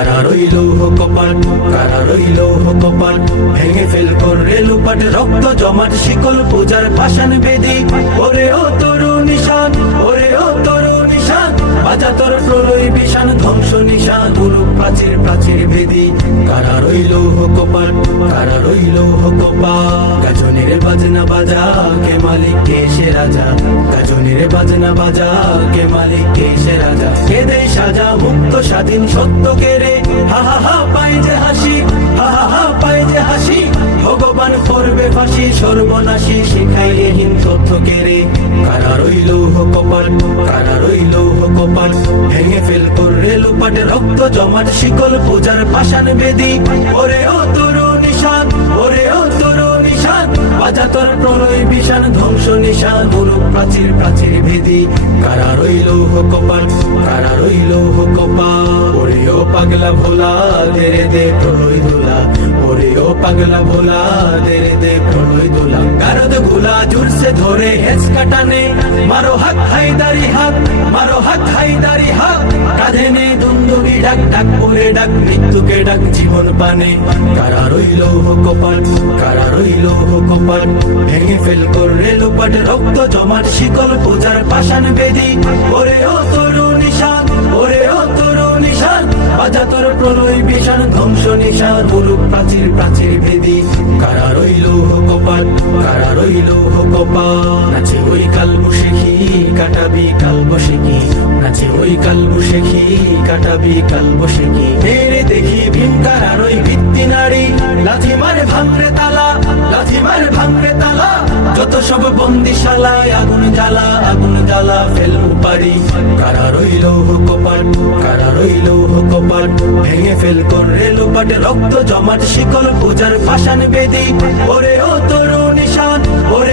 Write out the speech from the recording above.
কারা রইল কপাট কারা রইল কপাট ভেঙে ফেল করে লুপাট, রক্ত জমাট, শিকল পূজার পাষাণ বেদি। ওরে ও তরু নিশান, ওরে ও তরু নিশান বাজা তোর প্রলয় বিষান, ধ্বংস নিশান, গুরু প্রাচীর প্রাচীর বেদি। কারা রইল কপাট কারা রইল কপাট বাজনা বাজা, কে মালিক, কে সে রাজা? গাজনের বাজনা বাজা, কে মালিক, কে সে রাজা? কে দেয় সাজা, মুক্ত, স্বাধীন, সত্য কে রে? হা হা হা পাই যে হাসি, হা হা হা পাই যে হাসি। ভগবান করবে ফাঁসি, সর্বনাশী শিখাই এহীন তথ্য কে রে? কারা রইল কপাল কারা রইল কপাল ভেঙে ফেল করে লোপাট রক্ত জমাট, শিকল পূজার পাষাণ বেদি। ওরে ও তরু তোর প্রলয় বিষান ধ্বংস গুরু প্রাচীর প্রাচীর ভেদি কারা রইল কপাল কারা রইল কপাল পাগলা ভোলা দে প্রলয় দোলা পাগলা ভোলা দে প্রলয় দোলা গারদগুলা জুরসে ধরে হেস কাটানে। মারো হাত হাইদারি হাত মারো হাত হাইদারি হাত কাঁধে নে। ডাক ডাক করে ডাক, মৃত্যুকে ডাক, জীবন পানে। কারা রইল কপাল, কারা রইল কপাল? ভেঙে ফেল করে লোপাট, রক্ত জমাট, শিকল পূজার পাষাণ বেদি। ওরে ও তরু নিশান, ওরে ও তরু নিশান, বাজা তোর প্রলয় বিষাণ ধ্বংস নিশান গুরু প্রাচীর প্রাচীর ভেদি কারা রইল কপাল, কারা রইল কপাল? নাচে ওই কাল কাটাবি কাল বসে কি? নাচে ওই কাল বসেখি কাটাবি কাল বসে কি? মেরে দেখি ভীমকার আর ওই ভিত্তি নারী। লাথি মারে ভাঙরে তালা লাথি মারে ভাঙরে তালা। যত সব বন্দিশালায় আগুন জ্বালা আগুন জ্বালা ফেলব পারি। কারা রইল কপাট কারা রইল কপাট ভেঙে ফেল করে লোপাট, রক্ত জমাট, শিকল পূজার পাষাণ বেদি। ওরে ও তরু নিশান ওরে